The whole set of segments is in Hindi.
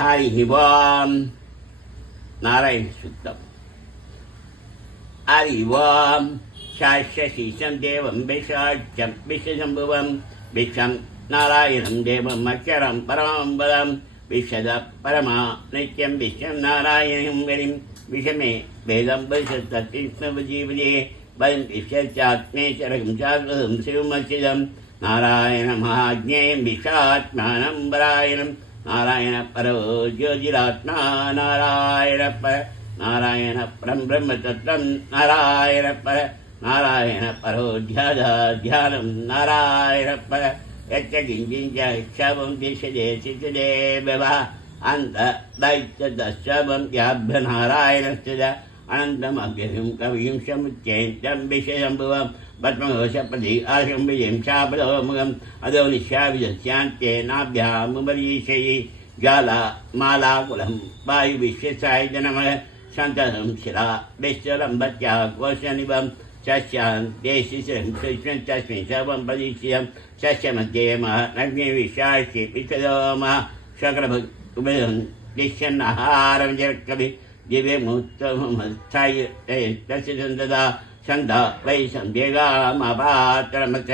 हरि ओम नारायण सूक्तम हरि ओम शाश्वशीशं देवं विशाचं विश्वशम्भुवं विश्वं नारायणं देवम् अक्षरं परमं पदं विशद परमा नित्यं विश्वं नारायणं गिरिं विषमे वेदं वैशतत्त्वजीवजे वयं विश्वचात्मेश्वरं शाश्वतं शिवमच्युतं नारायणमहाज्ञेयं विश्वात्मानं परायणं नारायण परो ज्योतिरात्मा नारायण परं ब्रह्मतत्त्वं नारायण परो ध्यानं नारायण पर यच्च किञ्चिञ्च शवं दिशते सिद्धते व्यवः अन्तदैत्यदशवं याभ्यनारायणस्य अनन्तमभ्यं कविं समुच्चैन्तं विषयम्भुवं पद्मघोषपदि आशं विजयं शापदोमुखम् अदो निश्याविदस्यान्ते नाभ्यामुपरीशयि ज्वाला मालाकुलं वायुविश्वसाय नमः सन्ततं शिला विश्वलम्बत्या कोशनिभं सस्यान्ते शिशिरं कृष्णं तस्मिन् सर्वं प्रदीक्ष्यं सस्यमध्ये महानग्निविशास्य पितरोमः सकलभक्तुभं दिश्यन्नहारं जर्कवि दिव्यमुत्तमस्थाय तस्य सन्ददा सन्धा वै सन्ध्येगामापात्रमथ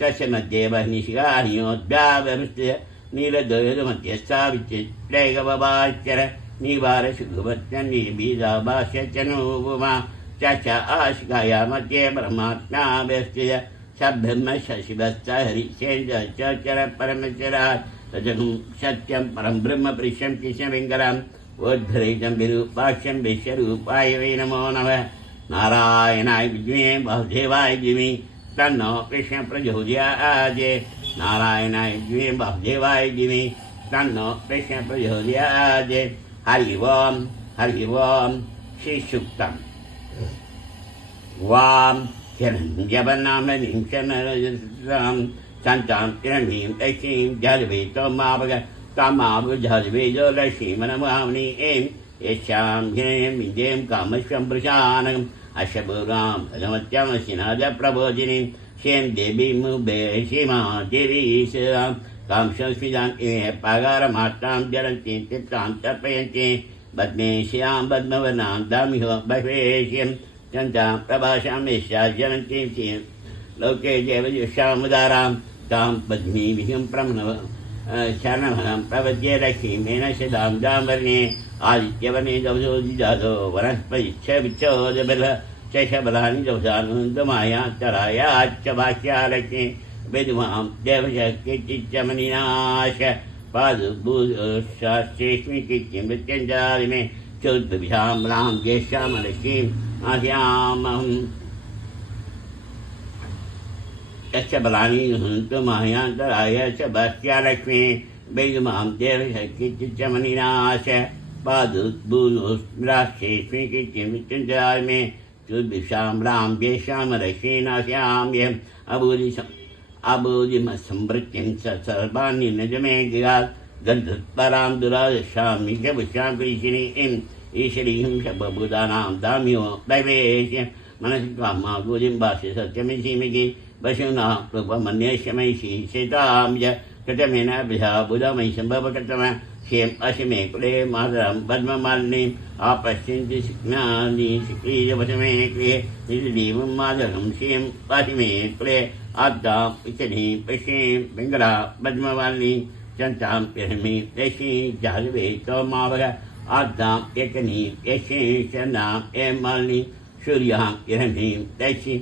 तस्य मध्ये वह्निशिखानियोद्व्यावृत्य नीलद्वयोर्मध्यस्था विचित्रैकववाच्यर निवारशुभवत्यन्निर्बीजाभाष्य च नोपमा च आशिकाया मध्ये परमात्मा व्यस्तिय सब्रह्म शशिवश्च हरिश्चेन्द्र च चर परमेश्वरात् तजनं सत्यं परं ब्रह्म पृश्यं कृष्णविङ्करम् उद्धरितं विरूपाक्ष्यं विश्वरूपाय वै नमो नमः नारायणाय विद्महे वासुदेवाय धीमहि तन्नो कृष्णः प्रचोदयात् नारायणाय विद्महे वासुदेवाय धीमहि तन्नो कृष्णः प्रचोदयात् हरि ओम श्रीसूक्तम् वां हिरण्यवर्णामणिं शनरजसां सन्तां हिरण्यं लक्ष्मीं जलवेतमावग कामावजलवेदो लक्ष्मीमनमावनि ऐं यस्यां हिरण्यं विद्यें कामश्वं प्रशानकम् अशपूर्वां रमत्यमशिनादप्रबोधिनीं श्रीं देवीमुभे सीमा देवी ईश्वरां कांसंस्मितां पागारमात्रां जलन्तीं चित्रां तर्पयन्तीं पद्मेश्यां पद्मवर्णां दामिहो बह्वेश्यं चन्दां प्रभाषां यस्यां जलन्तीं श्रीं लोके देवयुषामुदारां तां पद्मीभिः प्रमनव शरणमहं प्रपद्ये लक्ष्मीमेन सदां दाम्बर्णे आदित्यवर्णे दवसोदिजातो वनस्पतिश्च विच्छोदबल शशबलानि दवसानुन्दमायान्तरायाच्च भाष्या लक्ष्मी विद्वां देवशक्तिश्च मनिनाश पादुभूषाश्चेष्मि किच्चिं मृत्युञ्जालि मे चोद्भिषां रां ज्येष्ठां लक्ष्मीम् आस्यामहम् यश्च बलानि हन्तु मायान्तराय च भाष्या लक्ष्मी विद्वां देवशक्तिश्च मनिनाश पादुभूषाश्चेष्मि किच्चिं मृत्युञ्जालि मे चोद्भिषां रां ज्येष्ठां लक्ष्मीनास्याम्यहम् अबोधिमसंवृत्तिं सर्वाणि नजमे गिरात् गन्धत्परां दुरादशां ईशभुषां कृषिणीं ईश्वरीं शबभूतानां दाम्यो दैवेश्य मनसि कामा गोधिं भाष्य सत्यमिषीमिति वशुना रूपमन्येशमैषी शेतां च कृतमेन विधा बुधमयि सम्भवकृतम क्षेम अशिमे कुले मातरं पद्ममालिनीम् आपश्यन्ति शिग्नानि शिक्रीजवशमे क्रिये निजदेवं मातरं क्षेम अशिमे कुले आद्दां इच्छनीं पश्यें पिङ्गला पद्ममालिनी चन्तां पिरमि यशी जाह्नवी तोमावग आद्दां एकनीं यशीं शनां एं मालिनी सूर्यां पिरमीं यशी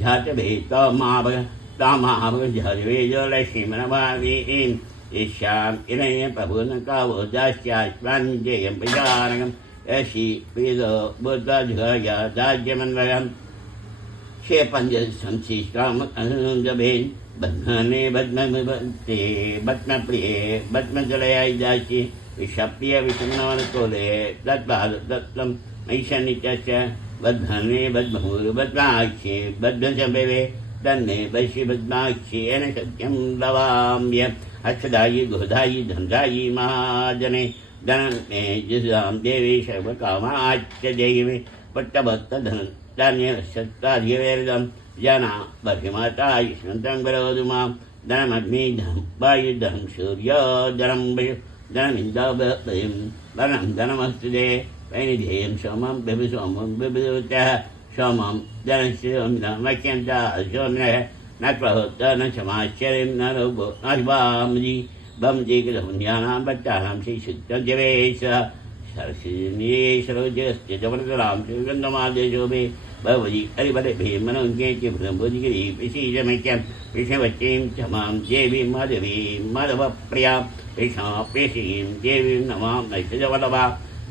जाह्नवी तोमावग तामावग जाह्नवी जो लक्ष्मीमनमावीं यस्यां इरण्य प्रभुनकावो दास्याश्वाञ्जेयं प्रजानकं यशी वेदो बुद्धाधिकार्या दाज्यमन्वयम् क्षेपञ्जसंशिष्टामकनुजभेन् बध्मने बध्मते बध्मप्रिये बध्मजलयाय दासि विषप्रिय विषण्णवनकोले दत्तं मैशनित्यश्च बध्मने बध्मभूर्बध्माक्षे बध्मशम्भवे तन्ने वैश्य बध्माक्षी येन सत्यं लवाम्य अक्षदायि गोधायि धन्धायि महाजने धनने जुषां देवी सर्वकामाच्च देयिमे पट्टभक्तधनं धान्यसत्ताधिवेदं जना बर्हिमाता युष्मन्तं करोतु मां धनमग्निधं वायुधं सूर्योधनं धनमिन्दोपतिं वनं धनमस्तुते वैनिधेयं सोमं बिभुसोमं बिभुतः सोमं धनस्योमिनमख्यं च सोमिनः न क्रोध न समाश्चर्यं न लोभो न शिवामजि बमजि कृतपुण्यानां भक्तानां श्रीशुद्धजवेश सरस्वतीश्वरोजस्य जबरदरां श्रीगन्धमादेशो मे भवति हरिवरभे मनोज्ञेत्य भृम्भुजिगिरि विशीजमैक्यं विष्णवच्चीं च मां देवीं माधवीं माधवप्रियां विष्णाप्रेषीं देवीं नमां नैषजवल्लभा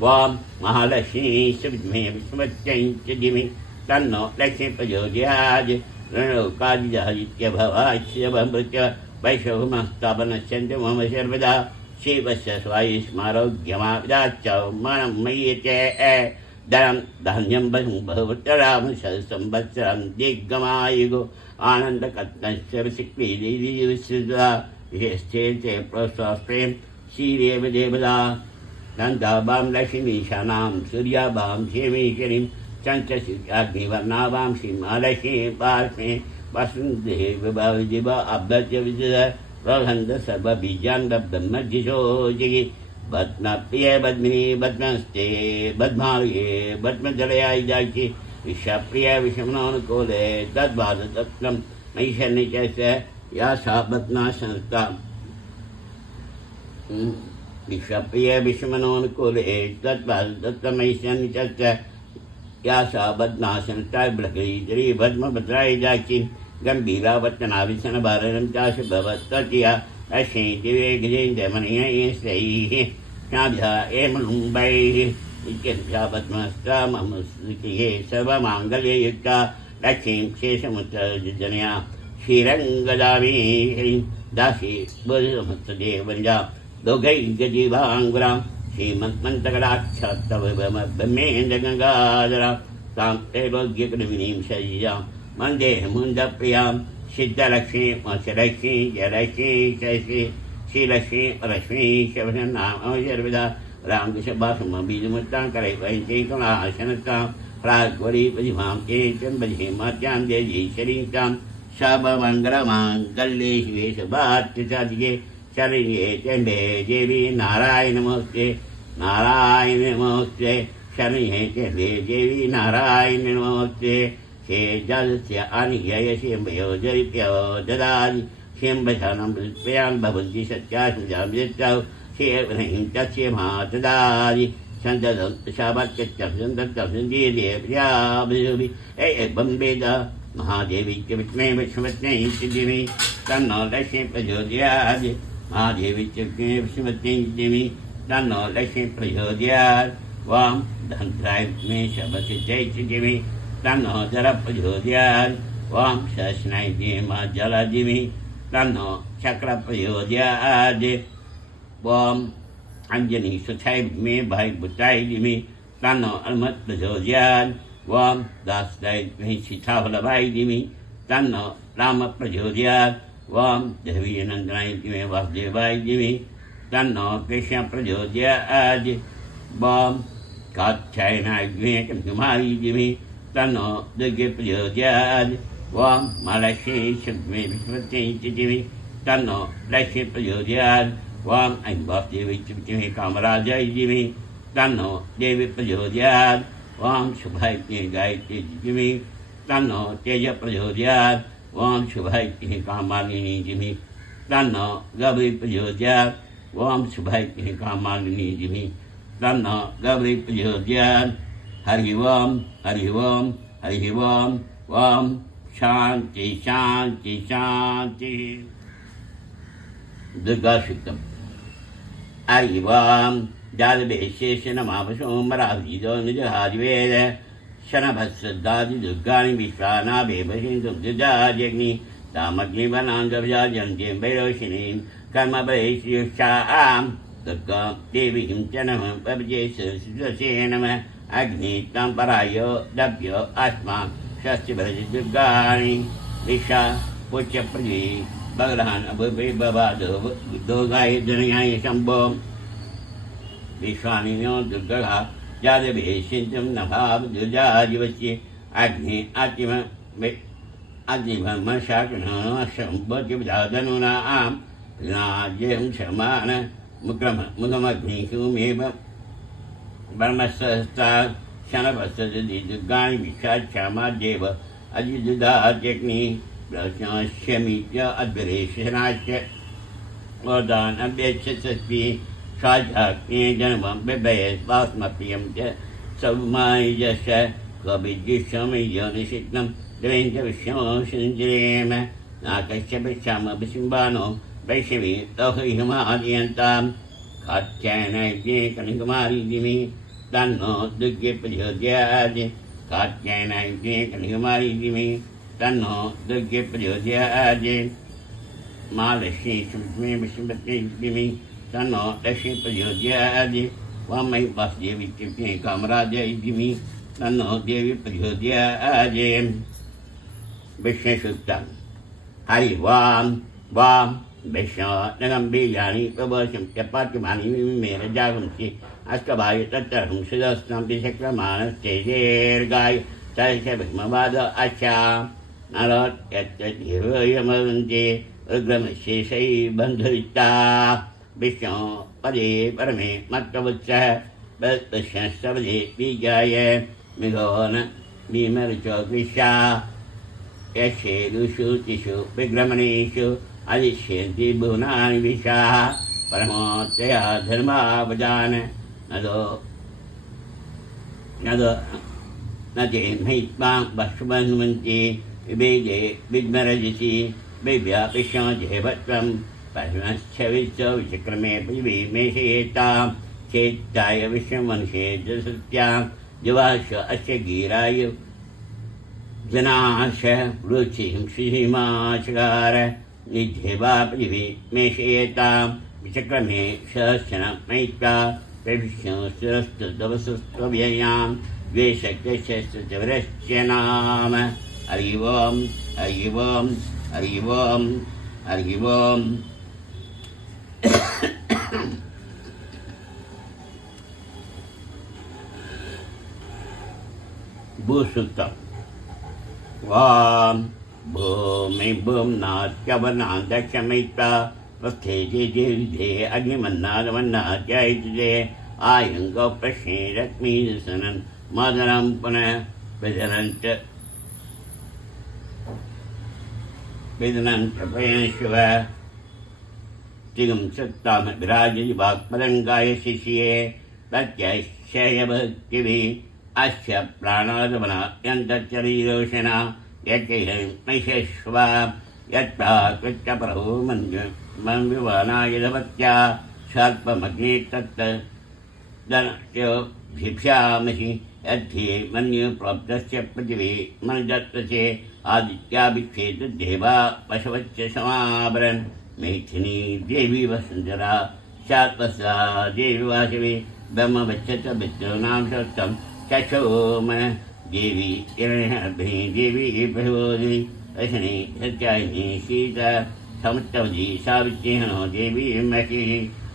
वां महालक्ष्मी विद्महे विष्णुवच्चै च धीमहि तन्नो लक्ष्मी प्रचोदयात् रणौकादिजादित्यभवाच्य भमृत्य वैशवमस्तापनश्चन्द्र मम सर्वदा शिवस्य स्वायुष्मारोग्यमाविदाच्च मानं मयि च धनं धान्यं बहुतरां संवत्सरं दीर्घमायुगो आनन्दकत्नस्य विशिक्रीदिविश्रुता विशेषे प्रोत्साहप्रेम श्रीदेव देवदा नन्दाभां लक्ष्मीशानां सूर्याभां क्षेमीश्वरीं चन्द्रशिखाग्निवर्णाभां श्रीमहालक्ष्मीं पार्श्वे वसुन्देव अभ्यर्च्य विजय प्रहन्द सर्वबीजान् ब्रह्मजिशोजिगि पद्मप्रिय पद्मिनी पद्मस्ते पद्मालये पद्मजलयायिदाचि विषप्रिय विषमनोनुकूले तद्वादतत्त्वं मयिषन्नि च या सा पद्मासंस्था विषप्रिय विषमनोनुकूले तद्वादतत्त्वं मयिषन्नि च या सा पद्मासंस्था बृहदीतरी पद्मभद्रायिदाचि गम्भीरावर्तनाभिसनभारणं चाशुभवत्तया लक्ष्मी दिवे गिरीन्द्रमणयैः श्याभ्या एमनुम्बैः इत्यस्या पद्मस्था मम स्मृतिः सर्वमाङ्गल्ययुक्ता लक्ष्मीं शेषमुत्तरजनया श्रीरङ्गदामी ह्रीं दासी बुधसमस्तदेवञ्जा दोघैर्गजीवाङ्गुरां श्रीमन्मन्तकटाक्षात्तवब्रह्मेन्द्रगङ्गाधरां तां त्रैलोक्यकृमिणीं शय्यां वन्दे मुन्दप्रियां सिद्धलक्ष्मी मत्स्यलक्ष्मी जयलक्ष्मी शशि श्रीलक्ष्मी लक्ष्मी शवनाम सर्वदा रामकृष्णभाषमभिमुत्तां करैवैचे कलाशनतां प्राग्वरी प्रतिमां केचन बधिमात्यां देवीश्वरीं तां सर्वमङ्गलमाङ्गल्ये शिवे शभात्यसाधिके शरण्ये चण्डे देवी नारायण नमोस्ते नारायण नमोस्ते शरण्ये चण्डे देवी नारायण नमोस्ते जलस्य आनिघ्य शेम्भयो जरिप्यो ददाति शेम्भशानं प्रयान् भवन्ति सत्याशुजां यच्चौ शेवह्रीं तस्य मा ददाति सन्ददं शावत्यत्यं सन्दत्तं सन्दीदेव्याभिः एवं वेद महादेवी च विष्णे विष्णुवत्नै सिद्धिमि तन्नो लक्ष्मी प्रचोदयात् महादेवी च विष्णे विष्णुवत्नै सिद्धिमि तन्नो लक्ष्मी प्रचोदयात् वां धन्त्राय विष्णे शबसिद्धै सिद्धिमि तन्नो जलप्रचोदयात् वां शस्नै धीमा जलधिमि तन्नो चक्रप्रचोदयात् वां अंजनी सुथाय विद्मे भाईभूताय धीमहि तन्नो हनुमत्प्रचोदयात् वां दासदाय विद्महे सीतावल्लभाय धीमहि तन्नो रामप्रचोदयात् वां देवीनन्दनाय धीमहि वासुदेवाय धीमहि तन्नो कृष्णप्रचोदयात् वां कात्यायनाय विद्महे कुमारी धीमहि तन्नो दुर्गे प्रचोदयात् वां महालक्ष्मी विष्णुवत्यै धीमहि तन्नो लक्ष्मी प्रचोदयात् वां ऐं वासुदेवी च विद्महे कामराजाय धीमहि तन्नो देवी प्रचोदयात् वां शुभाय गायत्री धीमहि तन्नो तेज प्रचोदयात् वां शुभाय कामालिनी धीमहि तन्नो गौरी प्रचोदयात् वां शुभाय कामालिनी धीमहि तन्नो गौरी प्रचोदयात् हरि ओम हरि ओम हरि ओम ओम शांति शांति शांति दुर्गा शुक्तम हरि ओम जालवेशेषनमावसोमराभिदो निजहादिवेद शनभत्सदादि दुर्गाणि विश्वानाभेभसिन्धुं दुर्गाजग्नि तामग्निवनान्दभ्याजन्तीं वैरोषिणीं कर्मभयश्रियुषां दुर्गां देवीं च नमः पवजेशे नमः अग्नितं परायो दभ्यो अस्मां षष्ठिभज दुर्गाणि दिशा पुष्यप्रजी बगलान् अभुभे बबाधो दोगाय जनयाय शम्भो विश्वानिनो दुर्गः जादवे सिन्धुं नभाव दुर्जादिवच्ये अग्नि अतिमशाकनो शम्भोतिविधादनुनां नाज्यं शमान मुखमग्निषुमेव ब्रह्मसहस्रा शनपसदि दुर्गाणि विषाक्षामाद्येव अजिदुदात्यग्नि प्रश्नश्यमीत्य अद्वरेशनाश्च वरदानभ्यच्छसस्ति साध्याग्ने जन्मं बिभये स्वात्मप्रियं च सौमायजश्च कविद्युषमयनिषिग्नं द्वेन्द्र विष्णोषिञ्जिरेम नाकश्च विश्वामभिसिंबानो वैष्णवी लोकहिमादियन्तां कात्यायनैव्ये कनिकुमारीदिमि तन्नो दुर्गे प्रचोदयात् कात्यायनैव्ये कनिकुमारीदिमि तन्नो दुर्गे प्रचोदयात् महालक्ष्मी सुमे विष्णुपत्नीदिमि तन्नो लक्ष्मी प्रचोदयात् वामै वासुदेवीत्युक्ते कामराजैदिमि तन्नो देवी प्रचोदयात् विष्णुसूक्तम् हरि वां वां विष्णुनगं बीजानि प्रवर्षं च पाठ्यमानि मेर जागंसि अष्टभाय तत्तरं सुदस्तं विचक्रमाणस्तेजेर्गाय तस्य भीमवाद अच्छा नरोत्यत्यमवन्ते उग्रमशेषै बन्धुरिता विष्णु पदे परमे मत्तवत्सः विष्णुस्तवदे बीजाय मिघोन भीमरुचोग्विषा यशेदुषु तिषु विग्रमणेषु अधिष्यन्ति भुवनानि विशाः परमोत्तया धर्मावदान न ते महित्वां वशुवन्वन्ति विवेदे विद्मरजसि विव्या विष्णोजेवत्वं परमश्च विश्व विचक्रमे पृथिवीमेषयेतां चेत्ताय विश्वमनुषे सत्यां जुवाश अस्य गीराय जनाश रुचिं श्रीमाचकार निध्येवा पृथिवी मेषयेतां विचक्रमे सहस्रं महित्वा प्रविष्णुस्तवसुस्त्वव्ययां द्वेषक्यश्च नाम हरि ओं हरि ओं हरि ओं हरि ओं भूसुक्तम् वां भूमि भूम्नात्यवनादक्षमयित्वा वस्थेति जीविते अग्निमन्नादमन्नात्यायिते आयङ्गौ प्रश्ने रश्मीदसनं मादरं पुनः वेदनं च पयनश्व तिगं सत्ताम विराजति वाक्पदङ्गाय शिष्ये प्रत्यक्षयभक्तिभिः अस्य प्राणादमनात्यन्तचरीरोषणा यच्चैलं नैषेष्वा यत्प्राकृत्यप्रभो मन्विवानाय धवत्या सर्पमग्ने तत्तदनस्य भिक्षामसि यद्धि मन्युप्राप्तस्य पृथिवी मनदत्तसे आदित्याभिक्षेतदेवा पशवच्च समावरन् मैथिनी देवी वसुन्धरा शात्वसा देवी वासवी ब्रह्मवच्च विद्रोनां सत्तं चक्षोम देवी हिरण्यगर्भिणी देवी प्रबोधिनी अश्विनी सत्यायिनी सीता समुत्तवजी सावित्रिहनो देवी मही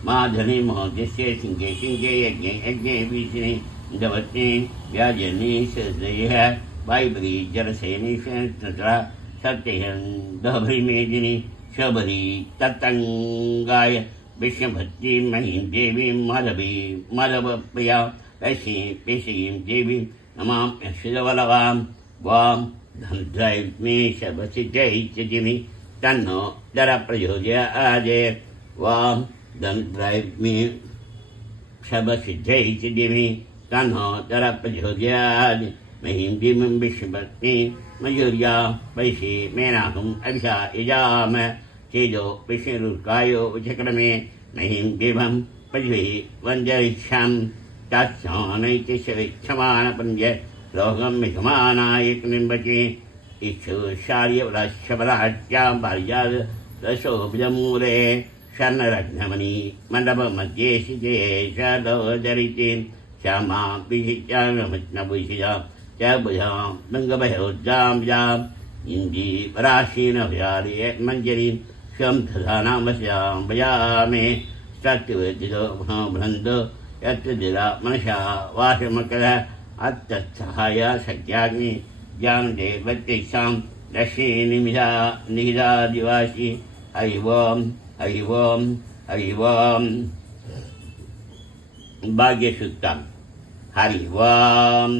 माधुरी मोहदस्य सिंहे सिंहे यज्ञे यज्ञे भीषिणी दवत्नी व्याजनी सदयः वायुबरी जलसेनी तथा सत्यहं दभरिमेदिनी शबरी तत्तङ्गाय विष्णुभक्ति महीं देवीं माधवी माधवप्रिया ऐसीं पेशीं देवीं नमाम्यश्वरवलवां वां धनद्रैमे शबसिद्धैश्चिमि तन्नो दरप्रचोदयात् वां धनद्रैमे शबसिद्धैश्चिमि तन्नो दरप्रचोदयात् महीं देवीं विष्णुभक्ति मयूर्या वैशी मेनाहम् अभिषा यजाम चेदो विष्णुरुकायो विचक्रमे महीं देवं पृथिवी वञ्जरिष्यां तत्सानैतिशविक्षमानपञ्ज लोकं मिथमानाय निम्बति इक्षुशार्यवलशबलाट्यां पारिजात दशोभिजमूले शर्णरत्नमणि मण्डपमध्ये शिजे शलोदरिति श्यामां विशित्यां च भुजां बङ्गभयोज्जां जाम् इन्दीपराशीनभयार्य मञ्जरीं स्वं दधानामस्यां भजामि सत्यवदितो भ्रन्दो यत्र दिला मनसा वासमकरः अत्तत्सहाय सत्याग्नि जानते वत्यैषां दक्षिणनिमिषा निहितादिवासी हरि ओं हरि ओं हरि ओं भाग्यसुक्तं हरि ओं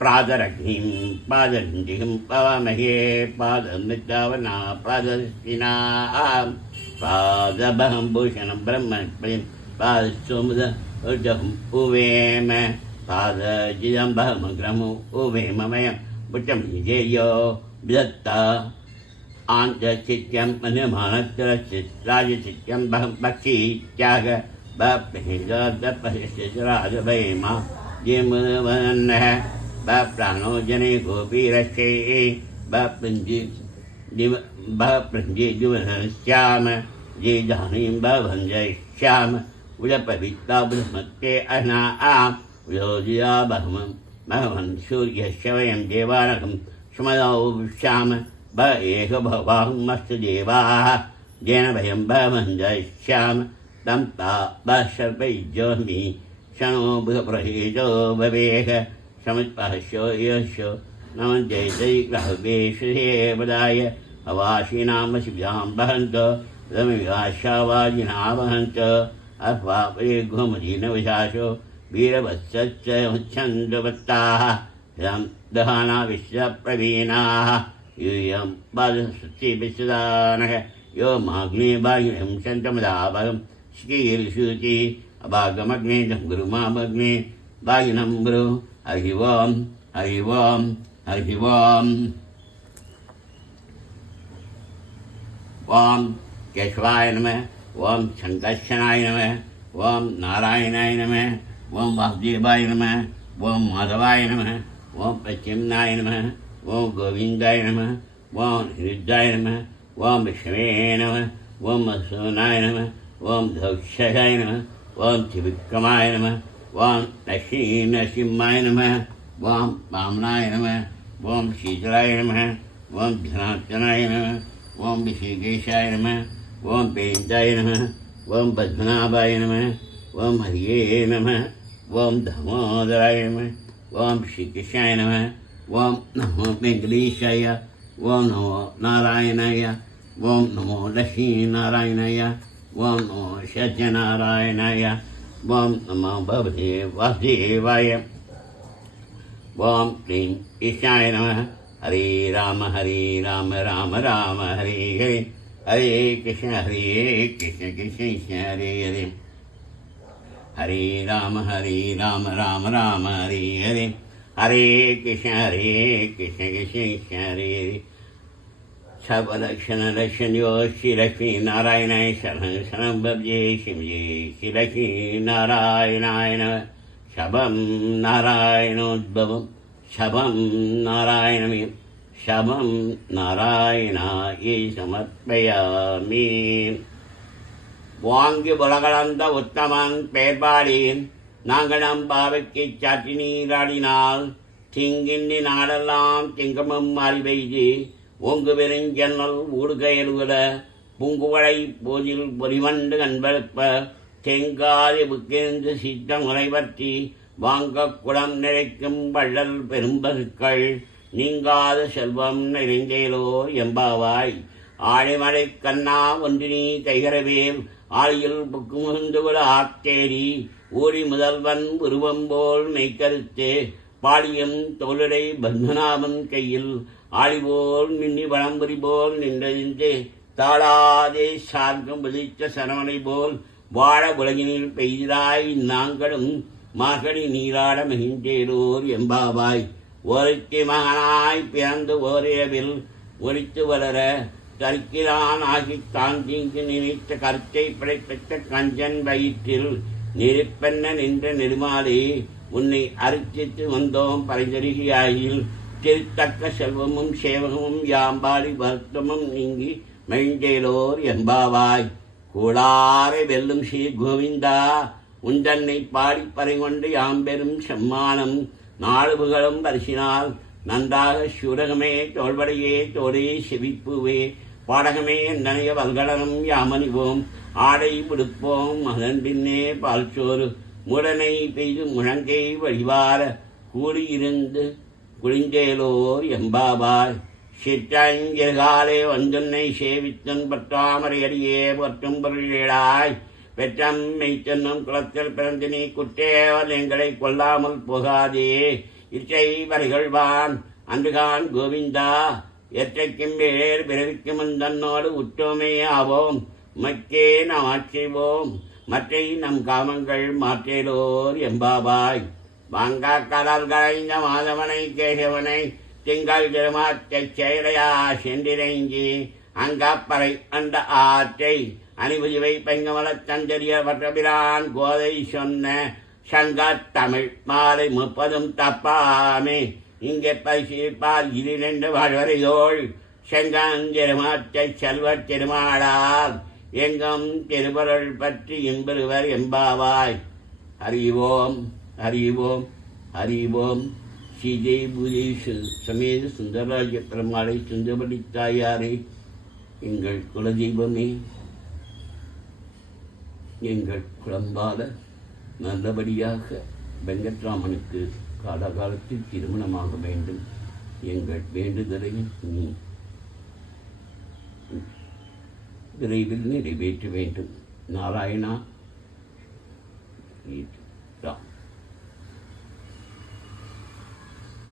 प्रातरग्निं पादन्तिं पवमहे पादमृतावना पादस्तिनां पादभं भूषणं ब्रह्मणप्रियं पादसोमद ऊर्जम् उवेम पादजिदम्बहमग्रमु उवेममयं पुटं निजेयो विदत्ता आन्तचित्यं मन्यमानत्रचित्राजचित्यं बहं पक्षी त्याग बप्रहेजदपरिष्टराजभयमा जिमुवन्नः बप्राणो जने गोपीरश्चे बप्रिञ्जि जुवनश्याम ये जानीं भवञ्जयश्याम उदपवित्ता ब्रह्मत्ते अनाम् उयोजिया भगवन् सूर्यस्य वयं देवानकं स्मदौ श्याम ब एष भवाहुमस्तु देवाः येन वयं भवञ्जयश्याम तं ता सर्पैज्योमि शनो बृहप्रहेजो भवेह समुत्पहस्यो यशो नमः जय जय ग्रहवेशदेवदाय अवासीनां शिव्यां वहन्त रमिवाशावाजिना वहन्त अह्वापरे घुमदीनविशासो वीरवत्सश्च छन्दवत्ताः यं दहाना विश्वप्रवीणाः यूयं पादसुचिविश्वदानः यो माग्नेवायुं सन्तमदावहं श्रीर्षुचि अभागमग्नेजं गुरुमामग्ने वायुनं गुरु हरि ओं हरि ओं हरि ओं ओं केशवाय नमः ओं शङ्कर्षणाय नमः ओं नारायणाय नमः ओं वासुदेवाय नमः ओं माधवाय नमः ओं प्रद्युम्नाय नमः ओं गोविन्दाय नमः ओं निरुद्धाय नमः ओं विष्णवे नमः ओं मधुसूदनाय नमः ओं धौक्षजाय नमः ओं त्रिविक्रमाय नमः ओं नरसिंहाय नमः ओं वामनाय नमः ओं शीतलाय नमः ओं धनार्दनाय नमः ओं ऋषिकेशाय नमः ओं पेन्दाय नमः ओं पद्मनाभाय नमः ओं हरिये नमः ओं दामोदराय नमः ओं श्रीकृष्णाय नमः ओं नमो वेङ्कटेशाय ओं नमो नारायणाय ओं नमो लक्ष्मीनारायणाय ओं नमो सत्यनारायणाय ओं नमो भगवते वासुदेवाय ओं क्लीं ईशाय नमः हरे राम राम राम हरे हरे हरे कृष्ण कृष्ण कृष्ण हरे हरे हरे राम राम राम हरे हरे हरे कृष्ण कृष्ण कृष्ण हरे हरे सर्वलक्षणलक्षण्यो श्रीलक्ष्मी नारायणाय शरणं शरणं भजे शिवजे श्रीलक्ष्मी नारायणाय नमः शबं नारायणोद्भवं शबं नारायणमेव शबं नारायणायै समर्पयामि வாங்கி உலகளந்த உத்தமன் பெயர்பாடி நாங்கள் நம் பாவைக்கு சாற்றி நீராடினால் திங்கின்றி நாடெல்லாம் திங்கமும் அறிவைது ஓங்கு பெருஞ்சன்னல் ஊடுக எழுகுல பூங்குவளை போதில் பொறிவண்டு கண்பெழுப்ப தெங்காதி புக்கிருந்து சித்தம் உரைவற்றி வாங்க குளம் நிறைக்கும் வள்ளல் பெரும்பசுக்கள் நீங்காத செல்வம் நிறைந்தேலோர் எம்பாவாய் ஆழிமலை கண்ணா ஒன்றினி தைகரவேல் ஆழியில் புக்குமுகுந்துவிட ஆத்தேரி ஊழி முதல்வன் உருவம் போல் மெய்கருத்தே பாடியம் தோளுடை பத்மநாபன் கையில் ஆழிபோல் மின்னி வளம்புரி போல் நின்றதின்றே தாளாதே சார்க்கம் விதித்த சரவணை போல் வாழ உலகினில் பெய்தாய் நாங்களும் மார்கழி நீராட மகிழ்ந்தேரோர் எம்பாவாய் ஒருத்தி மகனாய் பிறந்து ஓரேவில் ஒரித்து வளர தரிக்கிறான் ஆகி தாங்கிங்கு நினைத்த கருத்தை படைப்பெற்ற கஞ்சன் வயிற்றில் நெருப்பென்ன நின்ற நெடுமாலே உன்னை அர்ச்சித்து வந்தோம் பரிந்தருகியாயில் திருத்தக்க செல்வமும் சேவகமும் யாம்பாடி வருத்தமும் நீங்கி மகிழ்ந்தேலோர் எம்பாவாய் கூடாரை வெல்லும் ஸ்ரீ கோவிந்தா உந்தன்னை பாடி பறைகொண்டு யாம்பெரும் செம்மானம் நாடு புகழும் பரிசினால் நன்றாக சூரகமே தோல்வடையே தோடையே செவிப்புவே பாடகமே நனைய வல்கடனும் யாமணிவோம் ஆடை உடுப்போம் அதன் பின்னே பால்சோறு முடனை பெய்து முழங்கை வழிவார கூடியிருந்து குளிந்தேலோர் எம்பாவாய் சிற்றஞ்செருகாலே வந்துன்னை சேவித்தன் பற்றாமரையடியே பற்றும் பொருளாய் பெற்றம்மை சென்னும் குளத்தில் பிறந்து நீ குற்றேவல் எங்களை கொல்லாமல் போகாதே. இச்சை வரிகள்வான் அன்றுகான் கோவிந்தா, எற்றைக்கும் வேறு பிறவிக்கும் தன்னோடு உற்றோமே ஆவோம். மக்கே நாம் ஆட்சிவோம் மற்றை நம் காமங்கள் மாற்றேலோர் எம்பாவாய். வாங்கா கடல் கரைந்த மாதவனை கேசவனை திங்கள் திருமாற்றைச் செயலையா சென்றிறங்கி அங்காப்பறை அந்த ஆற்றை அணிபுதிவை பெங்கமலத் தந்தரிய வற்றபிரான் கோதை சொன்ன சங்கத் தமிழ் மாலை 30 தப்பாமே. இங்கே பரிசீலிப்பார் இது நின்று வாழ்வரையோள் செங்காந்திருமாற்றை செல்வத் திருமாளால் எங்கும் திருவருள் பற்றி இன்பருவர் எம்பாவாய். அறிவோம் அறிவோம் அறிவோம். சீதை பூஜை சமேத சுந்தரராஜ பெருமாளை சுந்தரபடி தாயாரே, எங்கள் குலதெய்வமே, எங்கள் குழம்பால நல்லபடியாக வெங்கட்ராமனுக்கு காலகாலத்தில் திருமணமாக வேண்டும். எங்கள் வேண்டுதலை நீ விரைவில் நிறைவேற்ற வேண்டும். நாராயணா.